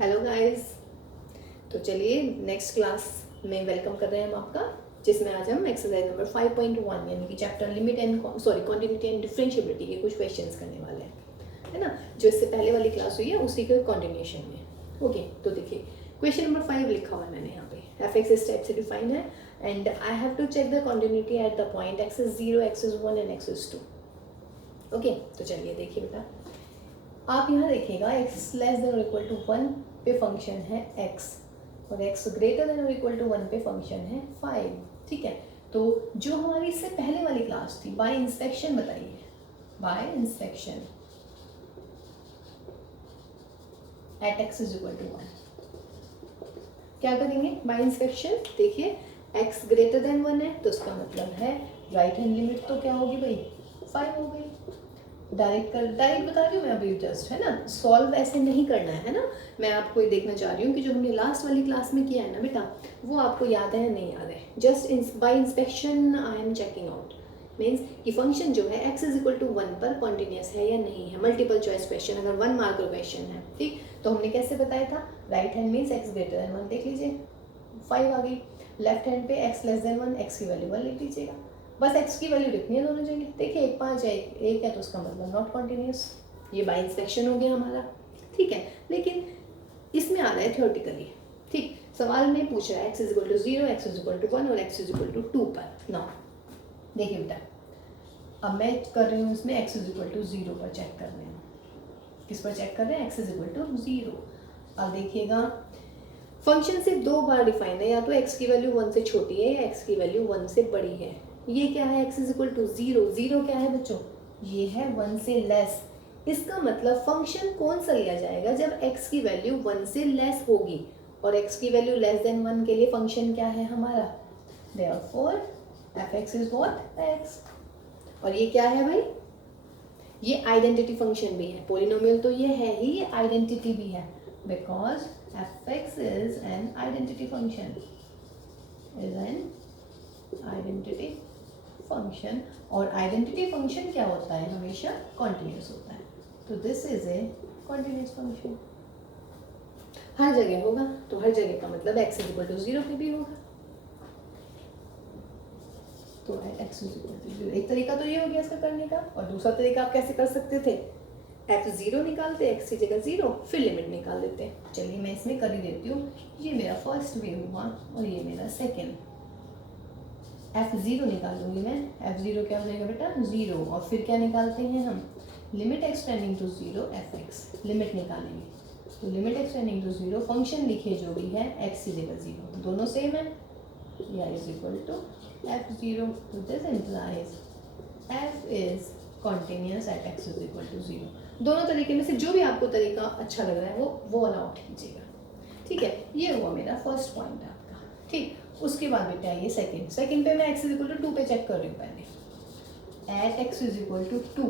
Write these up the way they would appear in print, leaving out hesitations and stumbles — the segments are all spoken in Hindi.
Hello guys. तो चलिए नेक्स्ट क्लास में वेलकम कर रहे हैं हम आपका, जिसमें आज हम एक्सरसाइज नंबर 5.1 यानी कि chapter limit and continuity and differentiability के कुछ क्वेश्चंस करने वाले हैं, है ना। जो इससे पहले वाली क्लास हुई है उसी के कंटिन्यूएशन में। ओके, तो देखिए क्वेश्चन नंबर 5 लिखा हुआ है मैंने यहाँ पे। एफ एक्स इस टाइप से डिफाइन है and I have to check the continuity at the point X is 0, X is 1 and X is 2। Okay, तो चलिए देखिए बेटा, आप यहाँ देखिएगा x लेस देन और इक्वल टू 1 पे फंक्शन है x और x ग्रेटर देन और इक्वल टू 1 पे फंक्शन है 5। ठीक है, तो जो हमारी इससे पहले वाली क्लास थी बाय इंस्पेक्शन, बताइए by inspection at x is equal to 1 क्या करेंगे बाय इंस्पेक्शन। देखिए x ग्रेटर देन 1 है तो उसका मतलब है राइट हैंड लिमिट तो क्या होगी भाई, 5 हो गई। डायरेक्ट बता रही हूँ मैं अभी, जस्ट है ना, सॉल्व ऐसे नहीं करना है ना। मैं आपको ये देखना चाह रही हूँ कि जो हमने लास्ट वाली क्लास में किया है ना बेटा, वो आपको याद है या नहीं याद है। Just by inspection I am checking out, means कि फंक्शन जो है x इज इक्वल टू 1 पर कॉन्टिन्यूस है या नहीं है। मल्टीपल चॉइस क्वेश्चन, अगर 1 मार्क का क्वेश्चन है, ठीक, तो हमने कैसे बताया था, right hand means x greater than 1, देख लीजिए 5 आ गई। लेफ्ट हैंड पे x लेस देन 1, x की वैल्यू 1 लिख लीजिएगा, बस x की वैल्यू लिखनी है दोनों जगह। देखिए 1 5 है, एक है तो उसका मतलब नॉट कॉन्टिन्यूस। ये बाय इंस्पेक्शन हो गया हमारा, ठीक है। लेकिन इसमें आ रहा है थ्योरेटिकली, ठीक, सवाल में पूछ रहा है x is equal to 0, x is equal to 1 और x इज इक्वल टू 2 पर। नाउ देखिए बेटा, अब मैं कर रही हूँ इसमें x इज इक्वल टू 0 पर चेक कर रहे हैं। किस पर चेक कर रहे हैं, x इज इक्वल टू 0। अब देखिएगा फंक्शन सिर्फ 2 बार डिफाइन है, या तो x की वैल्यू 1 से छोटी है या x की वैल्यू 1 से बड़ी है। ये क्या है, x इज इक्वल टू 0, 0 क्या है बच्चों, ये है 1 से लेस। इसका मतलब फंक्शन कौन सा लिया जाएगा जब x की वैल्यू 1 से लेस होगी, और x की वैल्यू लेस देन 1 के लिए फंक्शन क्या है हमारा, therefore fx is what, x। और ये क्या है भाई, ये आइडेंटिटी फंक्शन भी है। पोलिनोमियल तो ये है ही, ये आइडेंटिटी भी है, because fx is an identity function, is an identity function। और आइडेंटिटी फंक्शन क्या होता है, हमेशा कॉन्टिन्यूस होता है। तो this is a continuous function, हर जगह होगा, तो हर जगह का मतलब x इज इक्वल टू 0 पे भी होगा। तो x इज इक्वल टू 0, एक तरीका तो ये हो गया इसका करने का। और दूसरा तरीका आप कैसे कर सकते थे, f0 निकालते, x की जगह 0, फिर लिमिट निकाल देते। चलिए मैं इसमें कर ही देती हूँ। ये मेरा फर्स्ट वे हुआ और ये मेरा सेकेंड। f0 निकालूंगी मैं, f0 क्या हो जाएगा बेटा, 0, और फिर क्या निकालते हैं हम, limit extending to 0 fx, limit निकालेंगे। तो लिमिट एक्सटेंडिंग टू 0, फंक्शन लिखे जो भी है x की जगह 0, दोनों सेम है, या इज इक्वल टू f0। तो this implies f is continuous at x is equal to 0। दोनों तरीके में से जो भी आपको तरीका अच्छा लग रहा है वो वाला आउट कीजिएगा, ठीक है। ये हुआ मेरा फर्स्ट पॉइंट आपका, ठीक। उसके बाद बेटा ये सेकंड पे मैं x इज इक्वल टू 2 पे चेक कर रही हूँ पहले। At x is equal to 2,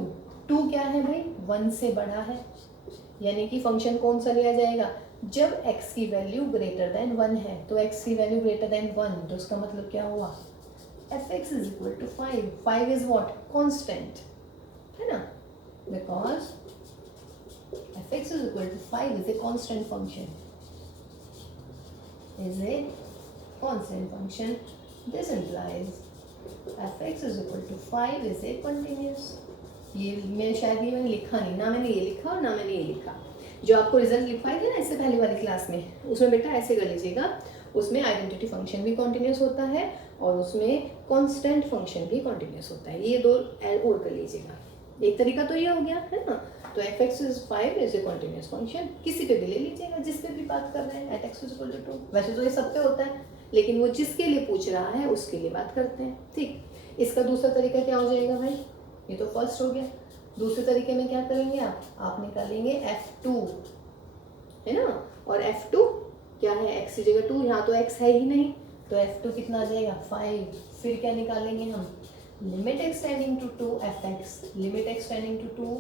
2 क्या है भाई, 1 से बड़ा है, यानी कि फंक्शन कौन सा लिया जाएगा, जब x की वैल्यू ग्रेटर देन 1 है। तो x की वैल्यू ग्रेटर देन 1, तो उसका मतलब क्या हुआ, fx is equal to 5। 5 is what, constant, है ना, because fx is equal to 5 is a constant function, is a constant function. This implies fx is equal to 5 is a continuous। ये मैं शायद ये मैंने लिखा नहीं ना, मैंने ये लिखा और ना मैंने ये लिखा। जो आपको रिजल्ट लिखवाए थे ना इससे पहले वाली क्लास में, उसमें बेटा ऐसे कर लीजिएगा, उसमें आइडेंटिटी फंक्शन भी कॉन्टिन्यूस होता है और उसमें कांस्टेंट फंक्शन भी कॉन्टिन्यूस होता है। ये दो और कर लीजिएगा। एक तरीका तो ये हो गया, है ना। तो fx is 5 is a continuous function, किसी पे भी ले लीजिएगा जिस पे भी बात कर रहे हैं, at x is equal to 2। वैसे तो ये सब पे होता है, लेकिन वो जिसके लिए पूछ रहा है उसके लिए बात करते हैं, ठीक। इसका दूसरा तरीका क्या हो जाएगा भाई, ये तो फर्स्ट हो गया। दूसरे तरीके में क्या करेंगे आप निकालेंगे f2, है ना। और f2 क्या है, x की जगह 2, यहाँ तो x है ही नहीं, तो f2 कितना आ जाएगा 5। फिर क्या निकालेंगे हम, limit extending to 2 fx, limit extending to 2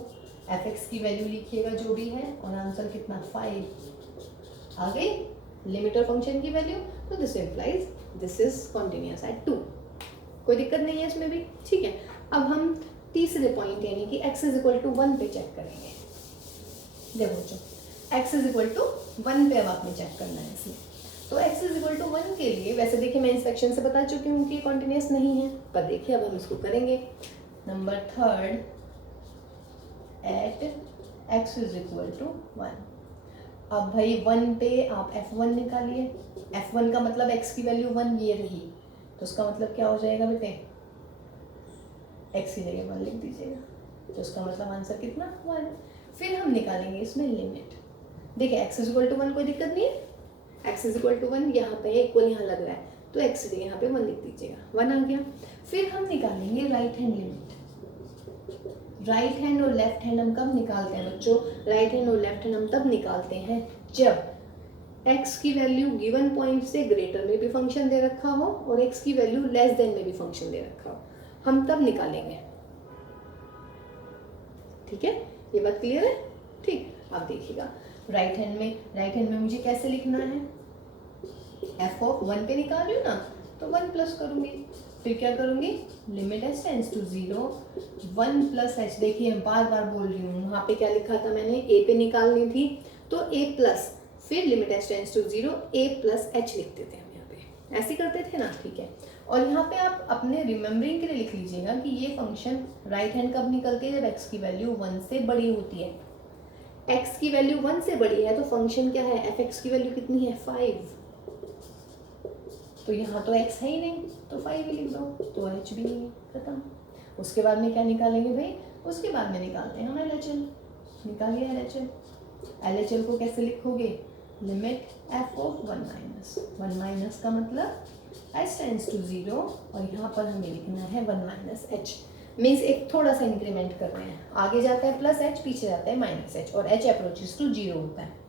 fx की वैल्यू लिखिएगा जो भी है, और आंसर कितना 5 आ गई, लिमिट और फंक्शन की वैल्यू। तो this implies this is continuous eight 2, कोई दिक्कत नहीं है इसमें भी, ठीक है। अब हम तीसरे पॉइंट यानी कि x इज इक्वल टू 1 पे चेक करेंगे। देखो बच्चों, x इज इक्वल टू 1 पे अब आपने चेक करना है इसमें। तो x इज इक्वल टू 1 के लिए वैसे देखिए मैं इंस्ट्रक्शन से बता चुकी हूँ कि कॉन्टिन्यूस नहीं है, पर देखिए अब हम इसको करेंगे। Number third at x is equal to 1। अब भाई 1 पे आप f1 निकालिए। f1 का मतलब x की वैल्यू 1 ये रही, तो उसका मतलब क्या हो जाएगा बेटे, x की जगह 1 लिख दीजिएगा, तो उसका मतलब आंसर कितना 1। फिर हम निकालेंगे इसमें लिमिट। देखिए x इज इक्वल टू 1 कोई दिक्कत नहीं है, x इज इक्वल टू 1 यहाँ पे इक्वल यहाँ लग रहा है, तो x की यहाँ पे 1 लिख दीजिएगा, 1 आ गया। फिर हम निकालेंगे right hand limit. Right hand और लेफ्ट हैंड हम कब निकालते हैं बच्चों, राइट हैंड और लेफ्ट हैंड हम तब निकालते हैं जब x की वैल्यू गिवन पॉइंट से ग्रेटर में भी फंक्शन दे रखा हो और x की वैल्यू लेस देन में भी फंक्शन दे रखा हो, हम तब निकालेंगे। ठीक है, ये बात क्लियर है। ठीक, अब देखिएगा राइट हैंड में मुझे कैसे लिखना है, f ऑफ 1 पे निकाल रही हूँ ना, तो 1 प्लस करूंगी, फिर क्या करूंगी, limit h tends to 0 1 plus h। देखिए मैं बार बार बोल रही हूँ, वहाँ पे क्या लिखा था मैंने, a पे निकालनी थी तो a प्लस, फिर limit h tends to 0 a plus h लिखते थे हम, यहाँ पे ऐसे करते थे ना। ठीक है, और यहाँ पे आप अपने रिमेम्बरिंग के लिए लिख लीजिएगा कि ये फंक्शन राइट हैंड कब निकलती है, जब x की वैल्यू 1 से बड़ी होती है। x की वैल्यू 1 से बड़ी है तो फंक्शन क्या है, fx की वैल्यू कितनी है 5, तो यहाँ तो x है ही नहीं, तो 5 ही लिख दो, तो h भी नहीं है, खत्म। उसके बाद में क्या निकालेंगे भाई, उसके बाद में निकालते हैं हम LHL। निकालिए LHL। LHL को कैसे लिखोगे, लिमिट f ऑफ 1 माइनस का मतलब h टेंड्स टू 0 और यहाँ पर हमें लिखना है 1 माइनस h, मीन्स एक थोड़ा सा इंक्रीमेंट कर रहे हैं, आगे जाता है प्लस h, पीछे जाता है माइनस h और h अप्रोचेस टू 0 होता है।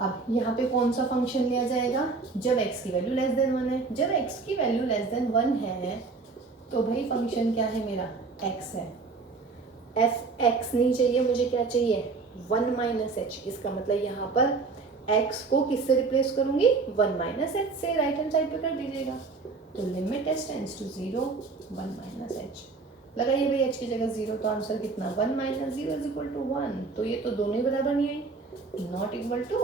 अब यहाँ पे कौन सा फंक्शन लिया जाएगा, जब x की वैल्यू लेस देन 1 है। जब x की वैल्यू लेस देन 1 है तो भाई फंक्शन क्या है मेरा, x है। f(x) नहीं चाहिए मुझे, क्या चाहिए 1 माइनस h। इसका मतलब यहाँ पर x को किससे रिप्लेस करूंगी, 1 माइनस h से, राइट हैंड साइड पे कर दीजिएगा। तो limit h tends to 0 1 minus h। लगाइए भाई h की जगह 0, तो आंसर कितना 1 माइनस 0 इज इक्वल टू 1। तो ये तो दोनों ही बराबर नहीं आई, नॉट इक्वल टू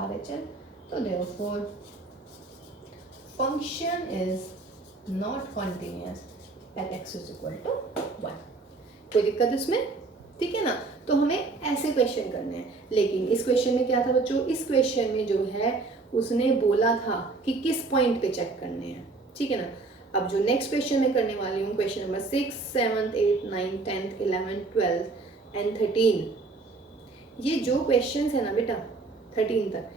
RHL। तो therefore function is not continuous at x is equal to 1। कोई दिक्कत इसमें, ठीक है ना। तो हमें ऐसे क्वेश्चन करने हैं, लेकिन इस क्वेश्चन में क्या था बच्चों, इस क्वेश्चन में जो है उसने बोला था कि किस पॉइंट पे चेक करने हैं, ठीक है ना। अब जो नेक्स्ट क्वेश्चन मैं करने वाली हूँ, क्वेश्चन नंबर 6, 7, 8, 9, 10, 11, 12 एंड 13, ये जो क्वेश्चंस है ना बेटा 13 तक,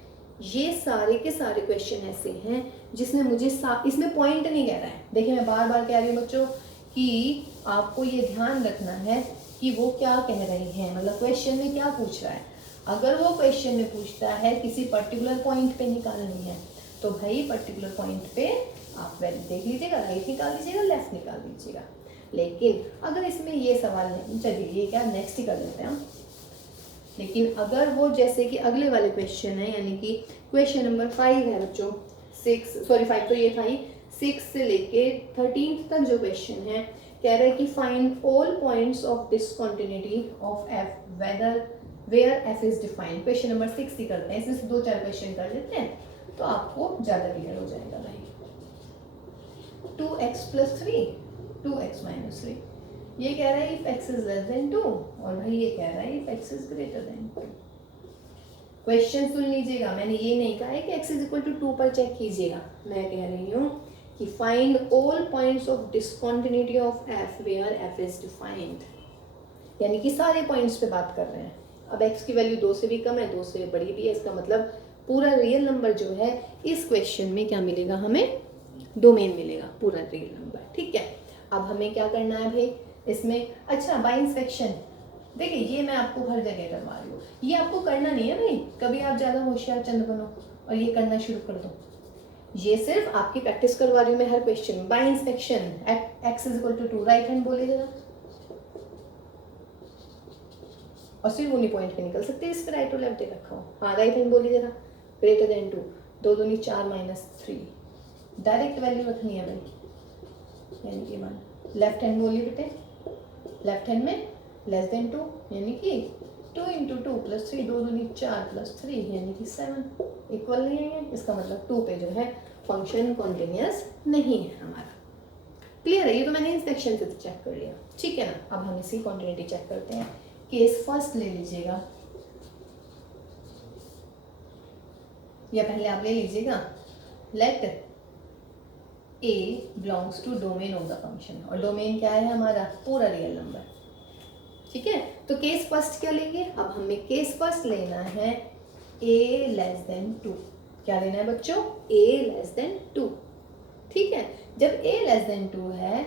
ये सारे के सारे क्वेश्चन ऐसे हैं जिसमें मुझे इसमें पॉइंट नहीं कह रहा है। देखिए मैं बार बार कह रही हूँ बच्चों कि आपको ये ध्यान रखना है कि वो क्या कह रहे हैं, मतलब क्वेश्चन में क्या पूछ रहा है। अगर वो क्वेश्चन में पूछता है किसी पर्टिकुलर पॉइंट पे निकालनी है, तो भाई पर्टिकुलर पॉइंट पे आप वैल्यू देख लीजिएगा, राइट निकाल लीजिएगा, लेफ्ट निकाल लीजिएगा। लेकिन अगर इसमें ये सवाल नहीं, चलिए ये क्या नेक्स्ट ही कर लेते हैं हम। लेकिन अगर वो जैसे कि अगले वाले क्वेश्चन है, यानी कि क्वेश्चन नंबर 5 है बच्चों, 5 तो ये था ही, 6 से लेके 13 तक जो क्वेश्चन है, कह रहा है कि find all points of discontinuity of f where f is defined. Question number 6 ही करते हैं, इसमें 2-4 क्वेश्चन कर लेते हैं तो आपको ज़्यादा क्लियर हो जाएगा भाई। 2x + 3 2x - 3, ये कह रहा है if x is less than 2 और भाई ये कह रहा है if x is greater than 2। Question सुन लीजिएगा, मैंने ये नहीं कहा है कि x is equal to 2 पर चेक कीजिएगा, मैं कह रही हूँ कि find all points of discontinuity of f where f is defined, यानी कि सारे पॉइंट्स पे बात कर रहे हैं। अब x की वैल्यू 2 से भी कम है, 2 से बड़ी भी है, इसका मतलब पूरा रियल नंबर जो है इस क्वेश्चन में क्या मिलेगा, हमें डोमेन मिलेगा, पूरा रियल नंबर, ठीक है। अब हमें क्या करना है भाई इसमें, अच्छा बाय इंस्पेक्शन, देखिए ये मैं आपको हर जगह करवा रही हूँ, ये आपको करना नहीं है भाई, कभी आप ज़्यादा होशियार चंद बनो और ये करना शुरू कर दो। ये सिर्फ आपकी प्रैक्टिस करवा रही हूँ मैं हर क्वेश्चन में। By inspection x is equal to 2, right hand बोले जरा, और सिर्फ उन्हीं पॉइंट पे निकल सकते हैं इस पर राइट और लेफ्ट दे रखा हो। हाँ राइट हैंड बोलिए जरा, ग्रेटर देन 2, 2 दूनी 4 - 3, डायरेक्ट वैल्यू रखनी है भाई, यानी कि 1। लेफ्ट हैंड बोलिए बेटे, लेफ्ट हैंड में लेस देन 2 यानी कि 2 इंटू 2 प्लस 3, 2 दूनी 4 प्लस 3 यानी कि 7 इक्वल नहीं है। इसका मतलब 2 पे जो है फंक्शन कॉन्टिन्यूस नहीं है हमारा। क्लियर है? ये तो मैंने इस सेक्शन से चेक कर लिया, ठीक है ना। अब हम इसकी कॉन्टिन्यूटी चेक करते हैं। केस फर्स्ट ले लीजिएगा, या पहले आप ले लीजिएगा, let A belongs to domain of the function, और डोमेन क्या है हमारा? पूरा रियल नंबर, ठीक है। तो केस फर्स्ट क्या लेंगे? अब हमें केस फर्स्ट लेना है ए लेस देन 2। क्या लेना है बच्चों? ए लेस देन 2, ठीक है। जब ए लेस देन 2 है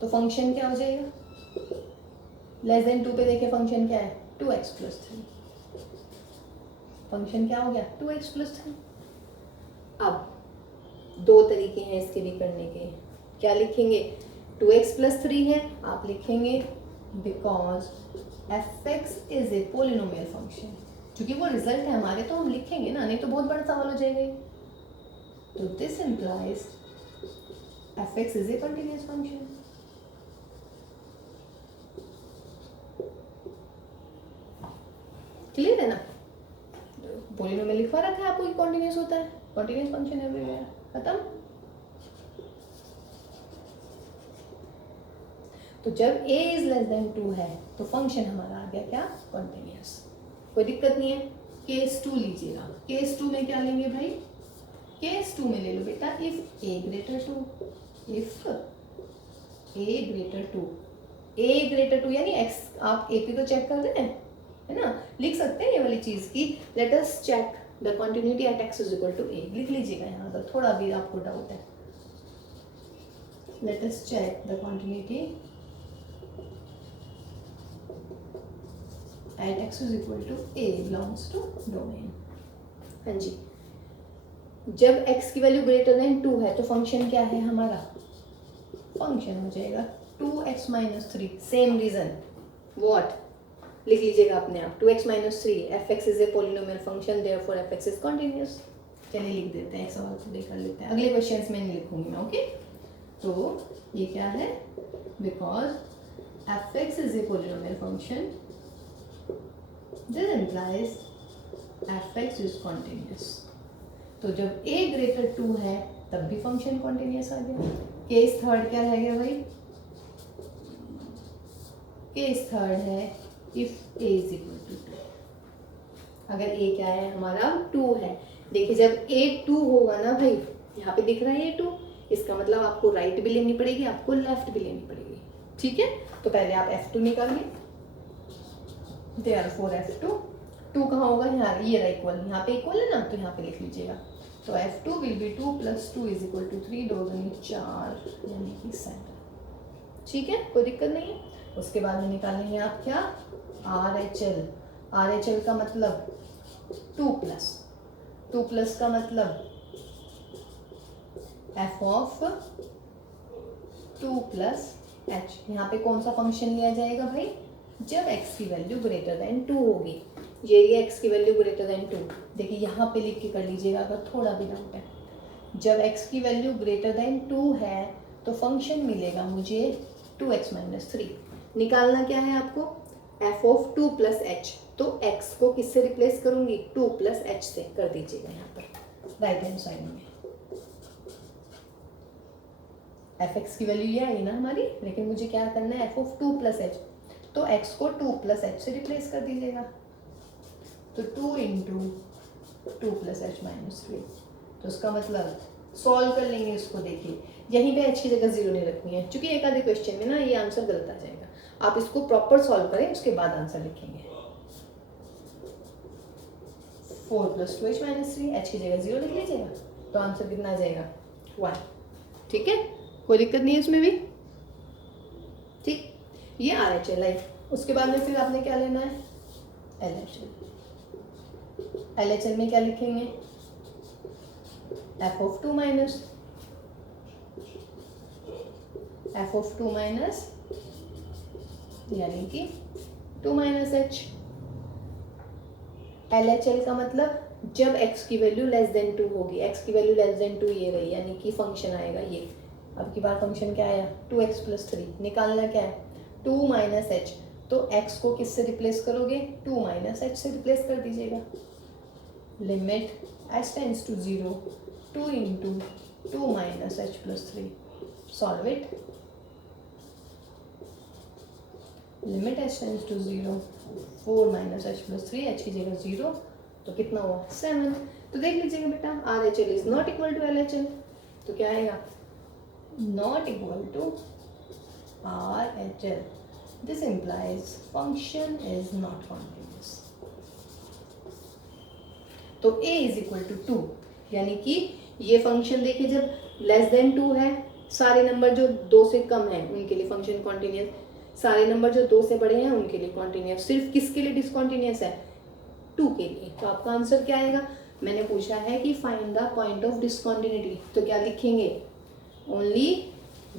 तो फंक्शन क्या हो जाएगा? लेस देन 2 पे देखिए फंक्शन क्या है? 2x plus 3। फंक्शन क्या हो गया? 2x plus 3। अब दो तरीके हैं इसके भी करने के। क्या लिखेंगे? 2x प्लस 3 है, आप लिखेंगे because fx is A polynomial function. क्योंकि वो रिजल्ट है हमारे, तो हम लिखेंगे ना, नहीं तो बहुत बड़ा सवाल हो जाएगा। तो this implies fx is A continuous function. Clear है ना? पोलिनोमियल लिखवा रखा है आपको कि कॉन्टिन्यूअस होता है, कॉन्टिन्यूअस फंक्शन एवरीवेयर। खत्म। तो जब a इज लेस देन 2 है तो फंक्शन हमारा आ गया क्या? कॉन्टिन्यूअस। कोई दिक्कत नहीं है। केस 2 लीजिएगा। केस 2 में क्या लेंगे भाई? केस 2 में ले लो बेटा if a greater 2, if a greater 2, a greater 2 यानी x, आप a पे तो चेक कर रहे हैं, है ना। लिख सकते हैं ये वाली चीज की let us check the continuity at x is equal to a। लिख लीजिएगा यहाँ पर, थोड़ा भी आपको डाउट है। Let us check the continuity at x is equal to a belongs to domain. हाँ जी, जब x की वैल्यू ग्रेटर देन 2 है तो फंक्शन क्या है हमारा? फंक्शन हो जाएगा 2x minus 3। Same reason, what लिख लीजिएगा अपने आप, 2x minus 3, fx is A polynomial function therefore fx is continuous. चलिए लिख देते हैं, एक सवाल को देख लेते हैं, अगले क्वेश्चंस में नहीं लिखूंगी मैं, ओके। तो ये क्या है? Because fx is A polynomial function, this implies fx is continuous. तो जब a ग्रेटर 2 है तब भी फंक्शन कंटिन्यूअस आ गया। केस थर्ड क्या रह गया भाई? केस थर्ड है if a is equal to 2। अगर a क्या है हमारा? 2 है। देखिए जब a 2 होगा ना भाई, यहाँ पे दिख रहा है ये 2, इसका मतलब आपको राइट भी लेनी पड़ेगी, आपको लेफ्ट भी लेनी पड़ेगी, ठीक है। तो पहले आप f2 निकालिए, देयरफॉर f2, 2 कहाँ होगा? यहाँ, ये रहा इक्वल, यहाँ पे इक्वल है ना, तो यहाँ पे लिख लीजिएगा। तो f2 will be 2 plus 2 is equal to 3, 2 दूनी 4 यानी कि 7, ठीक है, कोई दिक्कत नहीं है। उसके बाद में निकालेंगे आप क्या? RHL। RHL का मतलब 2 प्लस का मतलब f ऑफ 2 प्लस h। यहाँ पे कौन सा फंक्शन लिया जाएगा भाई? जब x की वैल्यू ग्रेटर देन 2 होगी। ये x की वैल्यू ग्रेटर देन 2, देखिए यहाँ पे लिख के कर लीजिएगा अगर थोड़ा भी डाउट है। जब x की वैल्यू ग्रेटर देन 2 है तो फंक्शन मिलेगा मुझे 2x माइनस 3। निकालना क्या है आपको? f of 2 plus h। तो x को किससे रिप्लेस करूंगी? 2 प्लस h से कर दीजिएगा यहाँ पर राइट हैंड साइड में। fx की वैल्यू ये आई ना हमारी, लेकिन मुझे क्या करना है? f ऑफ 2 प्लस h, तो x को 2 प्लस h से रिप्लेस कर दीजिएगा। तो 2 इंटू 2 प्लस h माइनस 3। तो उसका मतलब सॉल्व कर लेंगे इसको। देखिए यहीं पे h की जगह 0 नहीं रखनी है, क्योंकि एक आधे क्वेश्चन में ना ये आंसर गलत आ जाएगा। आप इसको प्रॉपर सॉल्व करें, उसके बाद आंसर लिखेंगे। 4 प्लस 2h माइनस 3, h की जगह 0 लिख लीजिएगा, तो आंसर कितना आ जाएगा? 1, ठीक है, कोई दिक्कत नहीं है इसमें भी, ठीक। ये RHL है। उसके बाद में फिर आपने क्या लेना है? LHL। LHL में क्या लिखेंगे? f of 2 minus f of 2 minus यानी कि 2 माइनस h। LHL का मतलब जब x की वैल्यू लेस देन 2 होगी, x की वैल्यू लेस देन 2 ये रही, यानी कि फंक्शन आएगा ये। अब की बार फंक्शन क्या आया? 2x plus 3। निकालना क्या है? 2 माइनस h। तो x को किससे रिप्लेस करोगे, 2 माइनस एच से रिप्लेस कर दीजिएगा। Limit h tends to 0, 2 into 2 minus H plus 3, solve it. Limit h tends to 0, 4 minus H plus 3, h की जगह 0, तो कितना हुआ 7। तो देख लीजिएगा बेटा, R H L is not equal to L H L, तो क्या आएगा, not equal to R H L. This implies function is not continuous. तो a इज इक्वल टू 2, यानी कि ये फंक्शन देखिए जब लेस देन 2 है, सारे नंबर जो 2 से कम है उनके लिए फंक्शन कॉन्टिन्यूस, सारे नंबर जो 2 से बड़े हैं उनके लिए कॉन्टिन्यूस, सिर्फ किसके लिए डिसकॉन्टिन्यूस है, 2 के लिए। तो आपका आंसर क्या आएगा, मैंने पूछा है कि find the point of discontinuity, तो क्या लिखेंगे, only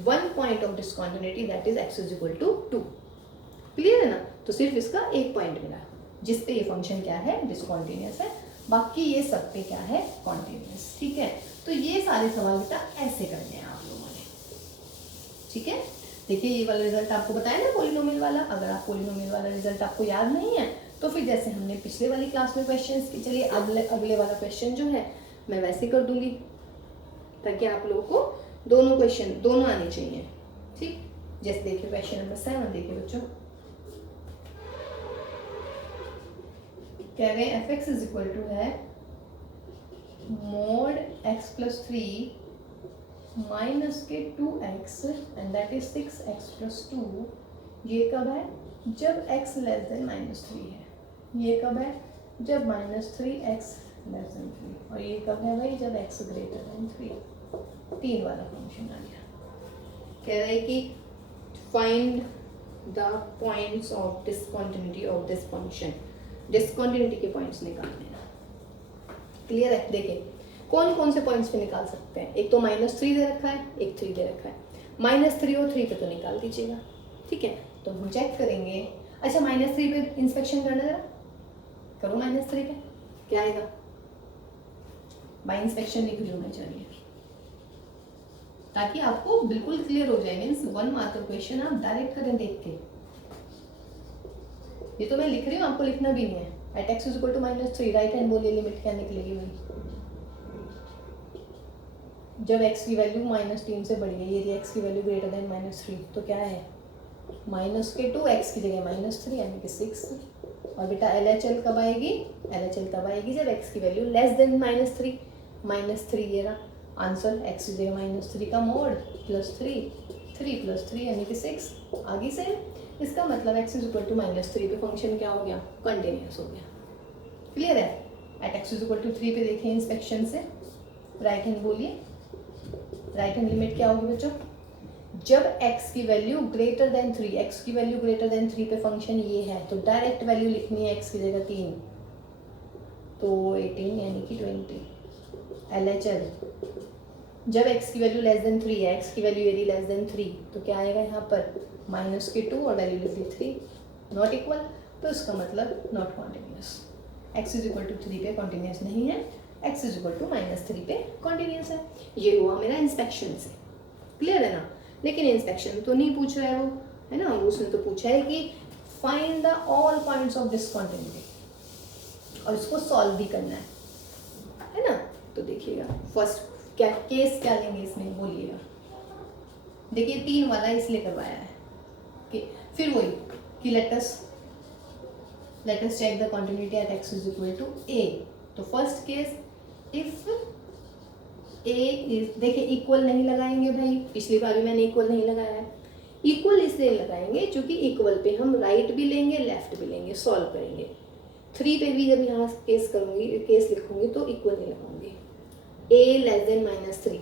one point of discontinuity that is x is equal to 2। Clear है ना, तो सिर्फ इसका एक पॉइंट मिला जिस पे ये फंक्शन क्या है, डिसकॉन्टिन्यूस है, बाकी ये सब पे क्या है, कॉन्टिन्यूस। ठीक है, तो ये सारे सवाल बेटा ऐसे करने हैं आप लोगों ने। ठीक है, देखिए ये वाला रिजल्ट आपको बताया ना पॉलिनोमियल वाला, अगर आप पॉलिनोमियल वाला रिजल्ट आपको याद नहीं है तो फिर जैसे हमने पिछले वाली क्लास में क्वेश्चंस की, चलिए अगले वाला क्वेश्चन जो है मैं वैसे कर दूंगी ताकि आप लोगों को दोनों क्वेश्चन दोनों आने चाहिए। ठीक, जैसे देखिए क्वेश्चन नंबर 7 देखिए बच्चों, कह रहे हैं F X is equal to है मोड एक्स प्लस 3 माइनस के 2x and that is 6x plus 2। ये कब है, जब x लेस देन -3 है। ये कब है, जब -3x लेस देन 3। और ये कब है भाई, जब x ग्रेटर देन 3। 3 वाला फंक्शन आ गया। कह रहे हैं कि find the points of discontinuity of this function, discontinuity के पॉइंट्स निकालने हैं। क्लियर है, देखिए कौन कौन से पॉइंट्स पे निकाल सकते हैं, एक तो -3 दे रखा है, एक 3 दे रखा है, -3 और 3 पे तो निकाल दीजिएगा। ठीक है, तो हम चेक करेंगे। अच्छा -3 पे इंस्पेक्शन करना जरा, करो -3 पे क्या आएगा, बाय इंस्पेक्शन लिख लो मैं, चलिए ताकि आपको बिल्कुल क्लियर हो जाए। मीन्स 1 मार्क क्वेश्चन आप डायरेक्ट करें देख के। ये तो मैं लिख रही हूँ, आपको लिखना भी नहीं है। At X is equal to -3, right hand बोलिए, लिमिट क्या निकलेगी भाई, जब x की वैल्यू -3 से बड़ी है, यदि x की वैल्यू ग्रेटर देन -3 तो क्या है, -2, x की जगह -3 यानी कि 6। और बेटा LHL कब आएगी, LHL तब आएगी जब x की वैल्यू लेस देन -3। -3 ये रहा आंसर, x की जगह -3 का मोड +3, 3 + 3 यानी कि 6। आगे से इसका मतलब x इज इक्वल टू -3 पे फंक्शन क्या हो गया, कंटिन्यूस हो गया। क्लियर है, at x is equal to 3 पे देखें इंस्पेक्शन से, राइट हैंड बोलिए, राइट हैंड लिमिट क्या होगी बच्चों, जब x की वैल्यू ग्रेटर देन 3, x की वैल्यू ग्रेटर देन 3 पे फंक्शन ये है तो डायरेक्ट वैल्यू लिखनी है x की जगह 3, तो 18 यानी कि 20। LHL जब x की वैल्यू लेस देन 3 है, x की वैल्यू यदि लेस देन 3 तो क्या आएगा यहाँ पर -2 और वैल्यू लिख दी 3, नॉट इक्वल, तो इसका मतलब not continuous. x is equal to 3 पे कॉन्टिन्यूस नहीं है, x इज इक्वल टू -3 पे कॉन्टिन्यूस है। ये हुआ मेरा इंस्पेक्शन से। क्लियर है ना, लेकिन इंस्पेक्शन तो नहीं पूछ रहा है वो, है ना, उसने तो पूछा है कि find the all points of discontinuity और इसको सॉल्व भी करना है ना। तो देखिएगा फर्स्ट क्या केस क्या लेंगे इसमें, बोलिएगा। देखिए 3 वाला इसलिए करवाया है कि फिर वही कि let us check the continuity at x is equal to a। तो first case if a is, देखिए इक्वल नहीं लगाएंगे भाई, पिछली बार भी मैंने इक्वल नहीं लगाया है। इक्वल इसलिए लगाएंगे क्योंकि इक्वल पे हम राइट भी लेंगे लेफ्ट भी लेंगे, सॉल्व करेंगे। 3 पे भी जब यहाँ केस करूँगी, केस लिखूंगी तो इक्वल नहीं लगाऊंगी। a लेस देन -3,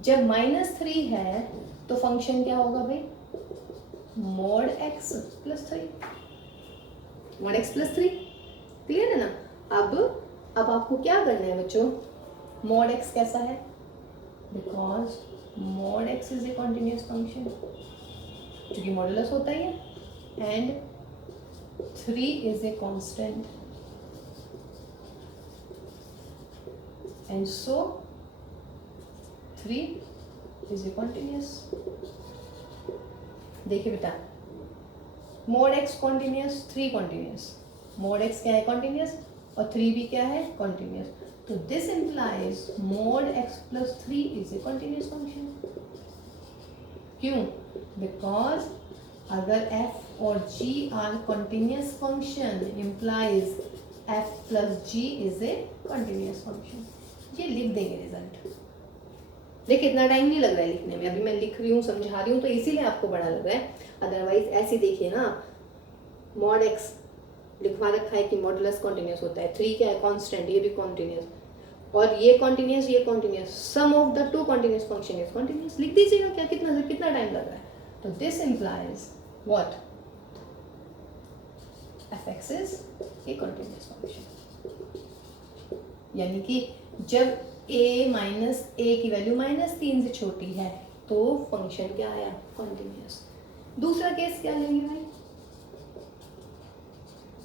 जब -3 है तो फंक्शन क्या होगा भाई, mod x plus 3, mod x plus 3। Clear है ना। अब आपको क्या करना है बच्चों, mod x कैसा है, because mod x is a continuous function, क्योंकि मॉडुलस होता ही है, and 3 is a constant, and so 3 is a continuous. देखिए बेटा mode x continuous, 3 continuous, mode x क्या है कॉन्टिन्यूस और 3 भी क्या है कॉन्टिन्यूस, तो this implies mod X plus 3 is a continuous function. क्यों? बिकॉज अगर f और g are continuous function implies f plus g is a continuous function. ये लिख देंगे रिजल्ट। देखिए इतना टाइम नहीं लग रहा है लिखने में, अभी मैं लिख रही हूँ समझा रही हूँ तो इसीलिए आपको बड़ा लग रहा है, अदरवाइज ऐसे देखिए ना, मॉड एक्स लिखवा रखा है कि मॉडुलस कॉन्टिन्यूस होता है, 3 क्या है कांस्टेंट, ये भी कॉन्टिन्यूस, और ये continuous, sum of the two continuous function is continuous. लिख दीजिएगा क्या, कितना टाइम लग रहा है। तो this implies what, fx is a continuous function, यानी कि जब a माइनस ए की वैल्यू -3 से छोटी है तो फंक्शन क्या आया कॉन्टिन्यूस। दूसरा केस क्या लेंगे भाई,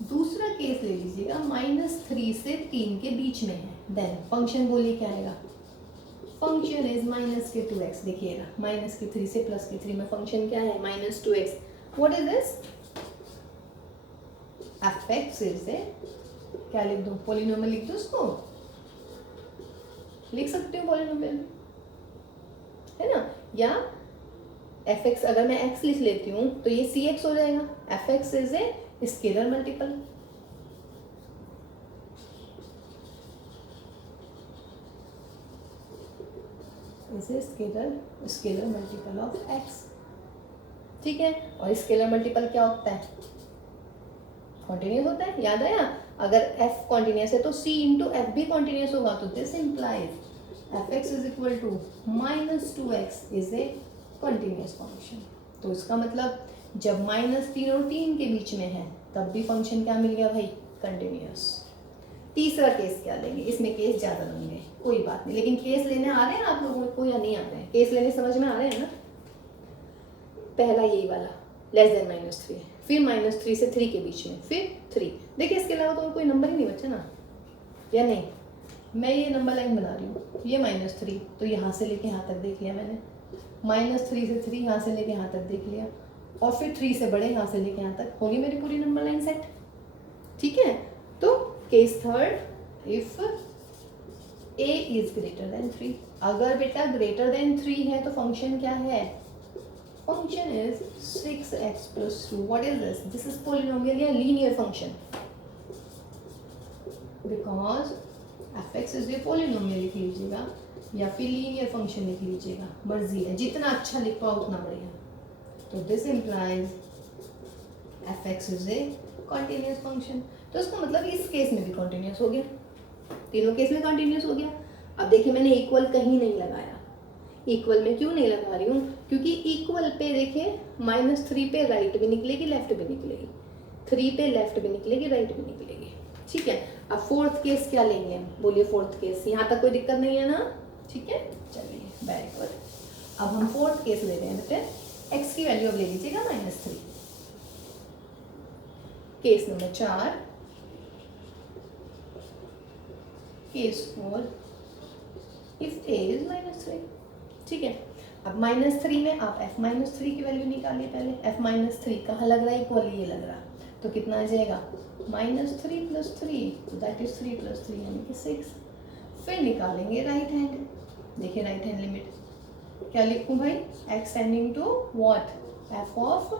दूसरा केस ले लीजिएगा -3 से 3 के बीच में है, देन फंक्शन बोलिए क्या आएगा, फंक्शन इज -2x। देखिएगा -3 से +3 में फंक्शन क्या है -2x। What is this, fx is ए, क्या लिख दूं, पॉलिनोमियल लिख दूं उसको, लिख सकते हो पॉलिनोमियल, है ना, या fx अगर मैं x लिख लेती हूँ तो ये cx हो जाएगा। fx is a scalar multiple, is a scalar multiple of x, ठीक है। और स्केलर मल्टीपल क्या होता है, कॉन्टिन्यूस होता है, याद आया, अगर f कॉन्टिन्यूस है तो c इंटू एफ भी कॉन्टिन्यूस होगा, तो this implies fx is equal to -2x is a continuous function. तो इसका मतलब जब -3 और 3 के बीच में है तब भी फंक्शन क्या मिल गया भाई कंटिन्यूस। तीसरा केस क्या लेंगे, इसमें केस ज़्यादा लेंगे, कोई बात नहीं, लेकिन केस लेने आ रहे हैं आप लोगों को या नहीं आ रहे हैं, केस लेने समझ में आ रहे हैं ना। पहला यही वाला <3, फिर -3 से 3 के बीच में, फिर 3। देखिए इसके अलावा तो कोई नंबर ही नहीं बचा ना, या नहीं, मैं ये नंबर लाइन बना रही हूँ, ये -3 तो यहाँ से लेके यहाँ तक देख लिया मैंने, -3 से 3 यहाँ से लेके यहाँ तक देख लिया, और फिर 3 से बड़े यहाँ से लेके यहाँ तक, होगी मेरी पूरी नंबर लाइन सेट, ठीक है। तो case third, if a is greater than 3, अगर बेटा ग्रेटर देन 3 है तो फंक्शन क्या है, function is 6x plus 2। What is this, this is polynomial या linear function, because fx is a polynomial लिख लीजिएगा या फिर लीनियर फंक्शन लिख लीजिएगा, मर्जी है, जितना अच्छा लिख पाओ उतना बढ़िया। तो this implies fx is a continuous function. तो इसका मतलब इस केस में भी कॉन्टिन्यूस हो गया, तीनों केस में कॉन्टिन्यूस हो गया। अब देखिए मैंने इक्वल कहीं नहीं लगाया, इक्वल में क्यों नहीं लगा रही हूँ, क्योंकि इक्वल पे देखिए -3 पे राइट भी निकलेगी लेफ्ट भी निकलेगी, 3 पे लेफ्ट भी निकलेगी राइट भी निकलेगी, ठीक है। अब फोर्थ केस क्या लेंगे, बोलिए फोर्थ केस, यहाँ तक कोई दिक्कत नहीं है ना, ठीक है, चलिए वेरी गुड। अब हम फोर्थ केस ले रहे हैं बेटे, x की वैल्यू अब ले लीजिएगा -3। Case number 4, case 4, if a is -3, ठीक है। अब -3 में आप f -3 की वैल्यू निकालिए पहले, f -3 कहाँ लग रहा है, इक्वल ये लग रहा, तो कितना आ जाएगा -3 + 3, तो दैट इज 3 + 3 यानी कि 6। फिर निकालेंगे राइट हैंड, देखिए राइट हैंड लिमिट क्या लिखूं भाई, x tending to what, f of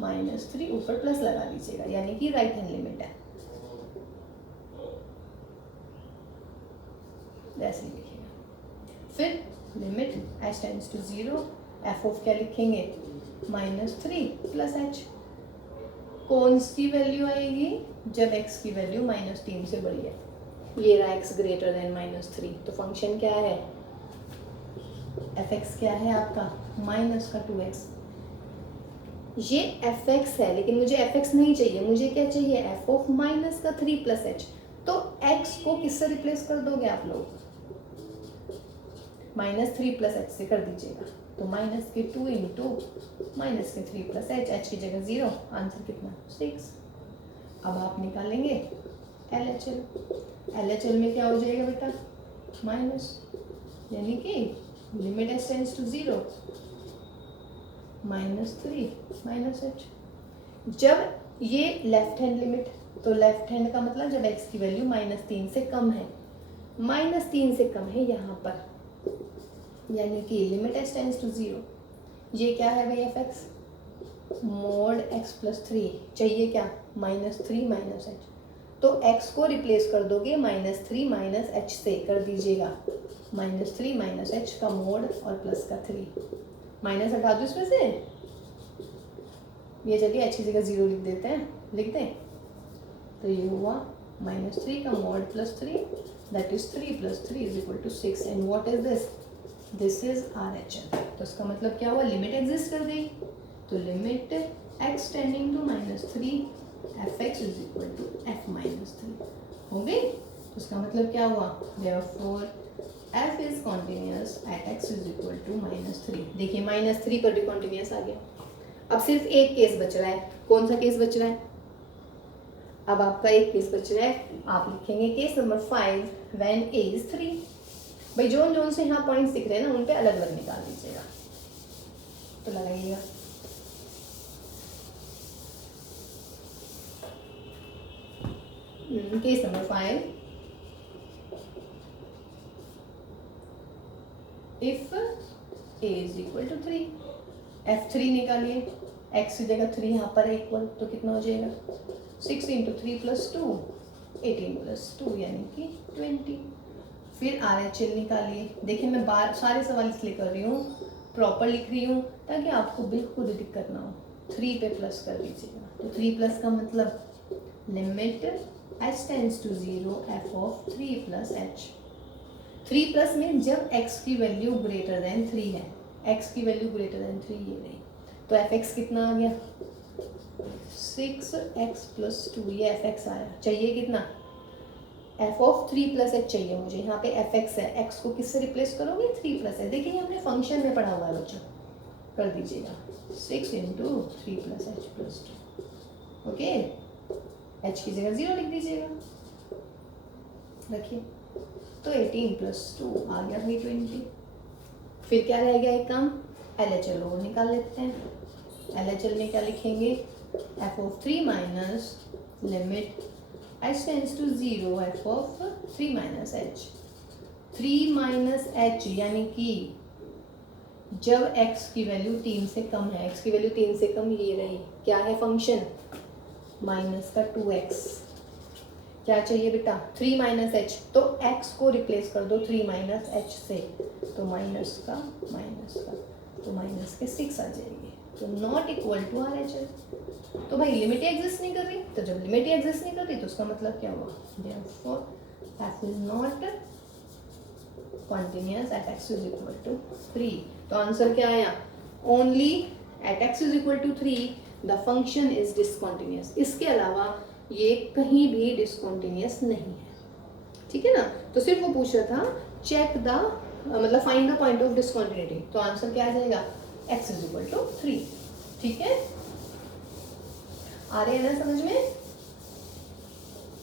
-3, ऊपर प्लस लगा दीजिएगा, यानी कि राइट हैंड लिमिट है, ऐसे लिखिएगा। फिर limit h tends to 0, f of क्या लिखेंगे -3 + h, कौन सी वैल्यू आएगी, जब x की वैल्यू -3 से बड़ी है, ये रहा x ग्रेटर देन -3, तो फंक्शन क्या है, fx क्या है आपका -2x, ये fx है, लेकिन मुझे fx नहीं चाहिए, मुझे क्या चाहिए, f ऑफ -3 + h। तो x को किससे रिप्लेस कर दोगे आप लोग, -3 + h से कर दीजिएगा, तो -2 इंटू -3 + h की जगह 0, आंसर कितना 6। अब आप निकालेंगे LHL में क्या हो जाएगा बेटा, माइनस, यानी कि limit h tends to 0, -3 - h, जब ये लेफ्ट हैंड लिमिट, तो लेफ्ट हैंड का मतलब जब x की वैल्यू -3 से कम है, -3 से कम है यहाँ पर, यानी कि लिमिट h टेंड्स टू 0। ये क्या है भाई F x, mode x plus 3 चाहिए क्या, -3 - h, तो x को रिप्लेस कर दोगे -3 - h से, कर दीजिएगा -3 - h का मोड और प्लस का 3, माइनस हटा दो इसमें से, ये जगह h की जगह 0 लिख देते हैं, लिख दें, तो ये हुआ -3 का mode plus 3, that is 3 + 3 = 6, and what is this, this is RHL। तो इसका मतलब क्या हुआ, लिमिट एग्जिस्ट कर गई, तो limit x tending to -3 fx = f -3 हो गई। तो इसका मतलब क्या हुआ, therefore f is continuous at x = -3। देखिए -3 पर भी कॉन्टिन्यूस आ गया। अब सिर्फ एक केस बच रहा है, कौन सा केस बच रहा है, अब आपका एक केस बच रहा है, आप लिखेंगे case number 5 when a is 3। भाई जोन जोन से यहाँ पॉइंट्स दिख रहे हैं ना, उन पे अलग अलग निकाल दीजिएगा, तो लगाइएगा। Case number 5, if a is equal to 3, f3 निकालिए, x की जगह 3 यहाँ पर है इक्वल, तो कितना हो जाएगा 6 × 3 + 2 18 + 2 यानी कि 20। फिर RHL निकालिए। देखिए मैं बार सारे सवाल इसलिए कर रही हूँ, प्रॉपर लिख रही हूँ ताकि आपको बिल्कुल दिक्कत ना हो। 3 पे प्लस कर दीजिएगा, तो 3 प्लस का मतलब limit h tends to 0 f of 3 + h। 3 plus में जब x की वैल्यू ग्रेटर देन 3 है, x की वैल्यू ग्रेटर देन 3 ये नहीं, तो fx कितना आ गया 6x + 2, ये fx आया। चाहिए कितना, f ऑफ 3 + h चाहिए मुझे, यहाँ पे fx है, x को किससे रिप्लेस करोगे 3 + h। देखिए हमने फंक्शन में पढ़ा हुआ है बच्चों, कर दीजिएगा 6 × 3 + h + 2, ओके, h की जगह 0 लिख दीजिएगा, रखिए, तो 18 + 2 आ गया भाई 20। फिर क्या रह गया एक काम, LHL और निकाल लेते हैं। LHL में क्या लिखेंगे, f of 3 minus limit h tends to 0 f of 3 - h। 3 - h यानी कि जब x की वैल्यू 3 से कम है, x की वैल्यू 3 से कम ये रही, क्या है फंक्शन माइनस का 2x, क्या चाहिए बेटा 3 - h, तो x को रिप्लेस कर दो 3 - h से, तो माइनस का तो माइनस के 6 आ जाएगी, तो नॉट इक्वल टू RHL। तो भाई लिमिट एग्जिस्ट नहीं कर रही, तो जब लिमिट एग्जिस्ट नहीं कर रही तो उसका मतलब क्या हुआ, therefore f is not continuous at x = 3। तो आंसर क्या आया, only at x = 3 the function is discontinuous, इसके अलावा ये कहीं भी डिसकॉन्टिन्यूस नहीं है, ठीक है ना। तो सिर्फ वो पूछ रहा था चेक द मतलब find the point of discontinuity, तो आंसर क्या आ जाएगा x = 3, ठीक है। आ रहे हैं ना समझ में,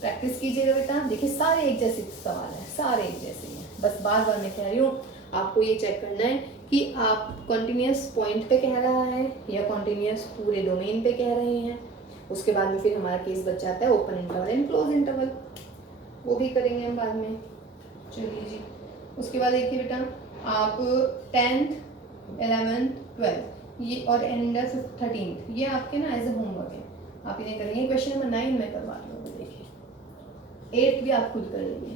प्रैक्टिस कीजिएगा बेटा। देखिए सारे एक जैसे सवाल हैं, सारे एक जैसे हैं, बस बार बार मैं कह रही हूँ आपको ये चेक करना है कि आप कॉन्टिन्यूस पॉइंट पे कह रहा है या कॉन्टिन्यूस पूरे डोमेन पे कह रहे हैं। उसके बाद में फिर हमारा केस बच जाता है open interval and close interval, वो भी करेंगे हम बाद में। चलिए जी, उसके बाद देखिए बेटा आप 10th 11th 12th ये और एंड 13th ये आपके ना एज ए होमवर्क है, आप इन्हें करेंगे। क्वेश्चन नंबर 9 में करवा लूँगा, देखिए 8th भी आप खुद कर लेंगे,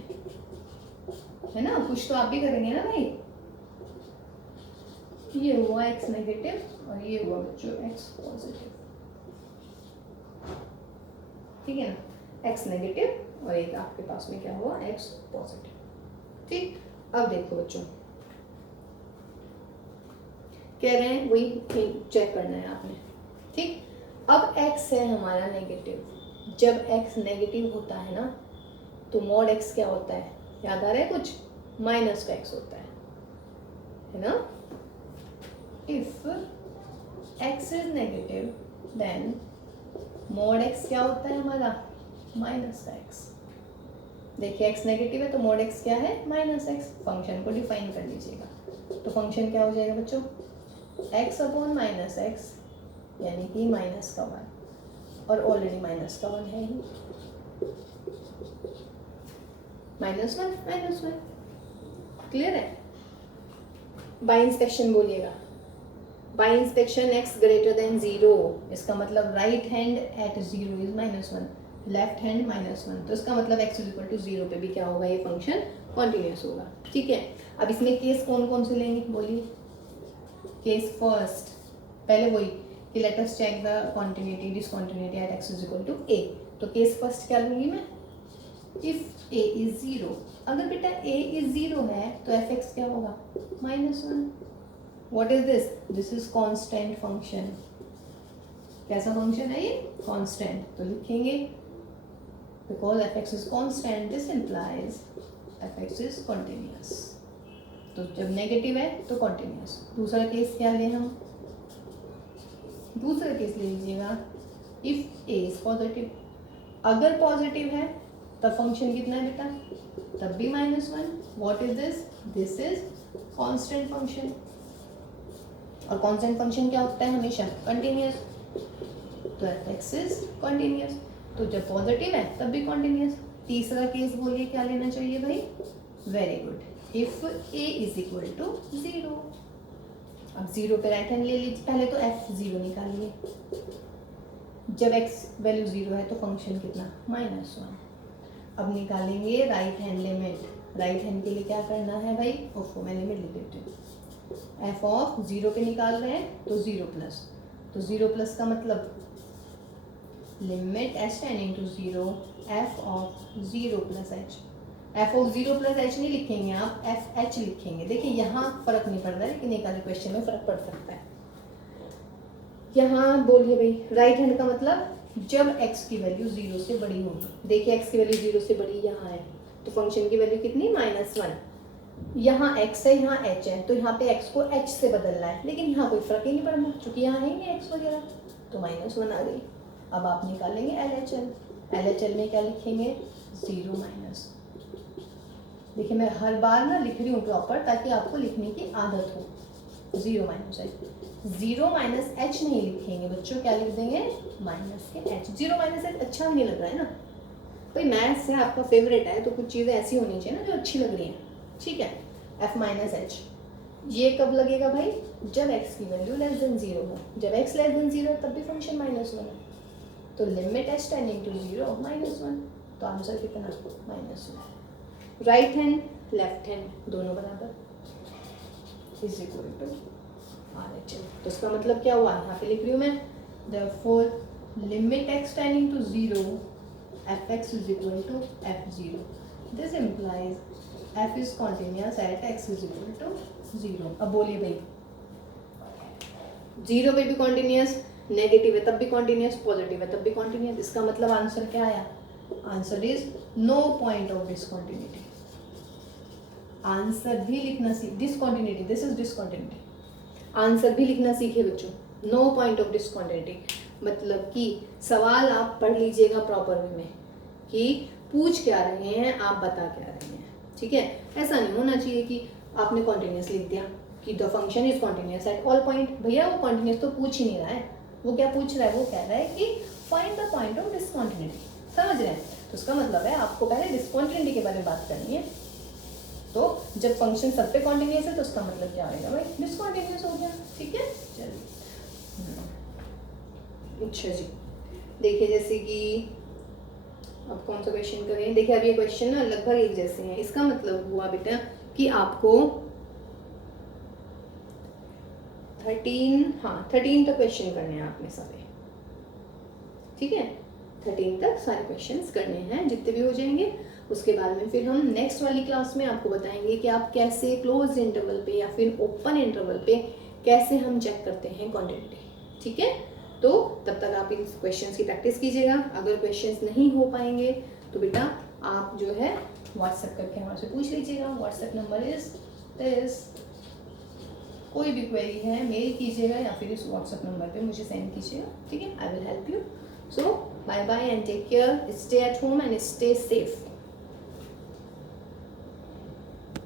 है ना, कुछ तो आप भी करेंगे ना भाई। ये हुआ x नेगेटिव और ये हुआ बच्चों x पॉजिटिव, ठीक है ना, x नेगेटिव और एक आपके पास में क्या हुआ x पॉजिटिव, ठीक। अब देखो बच्चों कह रहे हैं वही चेक करना है आपने, ठीक। अब x है हमारा नेगेटिव, जब x नेगेटिव होता है ना तो मॉड x क्या होता है, याद आ रहा है कुछ, माइनस का x होता है ना। If x is negative then mod x क्या होता है हमारा, माइनस का x। देखिए x नेगेटिव है तो मॉड x क्या है, माइनस x। फंक्शन को डिफाइन कर लीजिएगा, तो फंक्शन क्या हो जाएगा बच्चों, x/-x यानी कि माइनस का 1 और ऑलरेडी माइनस का 1 है ही, -1 क्लियर है। बाय इंस्पेक्शन बोलिएगा, bye inspection x greater then 0, इसका मतलब right hand eight 0 is -1, left hand -1, तो इसका मतलब x इज इक्वल टू 0 पे भी क्या होगा, ये फंक्शन कॉन्टिन्यूस होगा। ठीक है, अब इसमें केस कौन कौन से लेंगे बोलिए। केस फर्स्ट, पहले वही कि let us check the continuity discontinuity at x is equal to a, तो केस फर्स्ट क्या लूँगी मैं, इफ a इज 0, अगर बेटा a इज 0 है तो f(x) क्या होगा, -1। What is this, this is constant function. कैसा फंक्शन है ये, कांस्टेंट, तो लिखेंगे because f(x) is constant this implies f(x) is continuous, तो जब नेगेटिव है तो कॉन्टिन्यूस। दूसरा केस क्या लें हम, दूसरा केस ले लीजिएगा इफ a इज पॉजिटिव, अगर पॉजिटिव है तब फंक्शन कितना है बेटा, तब भी -1। What is this, this is constant function, और कांस्टेंट फंक्शन क्या होता है हमेशा, कंटिन्यूस, तो f(x) इज कंटिन्यूस, तो जब पॉजिटिव है तब भी कंटिन्यूस। तीसरा केस बोलिए क्या लेना चाहिए भाई, very good, if a is equal to 0। अब 0 पे राइट हैंड ले लीजिए, पहले तो f(0) निकालिए, जब x वैल्यू 0 है तो फंक्शन कितना, -1। अब निकालेंगे right hand limit, right hand के लिए क्या करना है भाई, ओफो मैं लिमिट लिख देती हूँ, f(0) पे निकाल रहे हैं तो 0+, तो 0+ का मतलब limit h tending to 0 f(0 + h), f(0 + h) नहीं लिखेंगे आप, fh लिखेंगे। देखिए यहाँ फर्क नहीं पड़ रहा है, लेकिन एक आधे क्वेश्चन में फर्क पड़ सकता है। यहाँ बोलिए भाई राइट हैंड का मतलब जब x की वैल्यू 0 से बड़ी होगी, देखिए x की वैल्यू 0 से बड़ी यहाँ है, तो फंक्शन की वैल्यू कितनी, -1। यहाँ x है, यहाँ h है, तो यहाँ पे x को h से बदलना है, लेकिन यहाँ कोई फर्क ही नहीं पड़ना क्योंकि यहाँ है ही नहीं x वगैरह, तो -1 आ गई। अब आप निकालेंगे LHL, LHL में क्या लिखेंगे, 0-। देखिए मैं हर बार ना लिख रही हूँ प्रॉपर, ताकि आपको लिखने की आदत हो। 0 - h, 0 - h नहीं लिखेंगे बच्चों, क्या लिख देंगे, -h। 0 - h अच्छा भी नहीं लग रहा है ना भाई, मैथ्स है आपका फेवरेट है तो कुछ चीज़ें ऐसी होनी चाहिए ना जो अच्छी लग रही हैं। ठीक है, f - h ये कब लगेगा भाई, जब x की वैल्यू <0 हो, जब x <0 है तब भी फंक्शन -1 है, तो लिमिट h टेंडिंग टू 0 -1, तो आंसर कितना, -1। राइट हैंड लेफ्ट हैंड दोनों बराबर इज इक्वल टू RHL, तो इसका मतलब क्या हुआ, यहाँ पे लिख रही हूँ मैं, therefore limit x tending to 0 f(x) is equal to f(0), this implies f is continuous at x is equal to 0। अब बोलिए भाई 0 पे भी कॉन्टिन्यूस, नेगेटिव है तब भी कॉन्टिन्यूस, पॉजिटिव है तब भी कॉन्टिन्यूस, इसका मतलब आंसर क्या आया, answer is no point of discontinuity. Answer भी लिखना सीख, discontinuity, this is discontinuity, answer भी लिखना सीखे बच्चों। नो पॉइंट ऑफ डिसकॉन्टिन्यूटी मतलब कि सवाल आप पढ़ लीजिएगा प्रॉपर वे में कि पूछ क्या रहे हैं, आप बता क्या रहे हैं। ठीक है, ऐसा नहीं होना चाहिए कि आपने कॉन्टिन्यूस लिख दिया कि the function is continuous at all point. भैया वो कॉन्टिन्यूस तो पूछ ही नहीं रहा है, वो क्या पूछ रहा है, वो कह रहा है कि find the point of discontinuity. समझ रहे हैं, तो उसका मतलब है आपको पहले डिसकॉन्टिन्यूटी के बारे में बात करनी है। तो जब फंक्शन सब पे कॉन्टिन्यूस है तो उसका मतलब क्या होगा भाई, डिसकॉन्टिन्यूस हो गया। ठीक है, चलिए अच्छा जी, देखिए जैसे कि अब कौन सा क्वेश्चन करें। देखिए अब ये क्वेश्चन ना लगभग एक जैसे हैं, इसका मतलब हुआ बेटा कि आपको 13 तक क्वेश्चन करने हैं आप में सारे। ठीक है, 13 तक सारे क्वेश्चंस करने हैं, जितने भी हो जाएंगे। उसके बाद में फिर हम नेक्स्ट वाली क्लास में आपको बताएंगे कि आप कैसे क्लोज इंटरवल पे या फिर ओपन इंटरवल पे कैसे हम चेक करते हैं क्वांटिटी। ठीक है, तो तब तक आप इन क्वेश्चंस की प्रैक्टिस कीजिएगा। अगर क्वेश्चंस नहीं हो पाएंगे तो बेटा आप जो है व्हाट्सएप करके हमारे से पूछ लीजिएगा। व्हाट्सएप नंबर इज दिस, कोई भी क्वेरी है मेल कीजिएगा या फिर इस व्हाट्सएप नंबर पे मुझे सेंड कीजिएगा। ठीक है, I will help you. So bye bye and take care, stay at home and stay safe.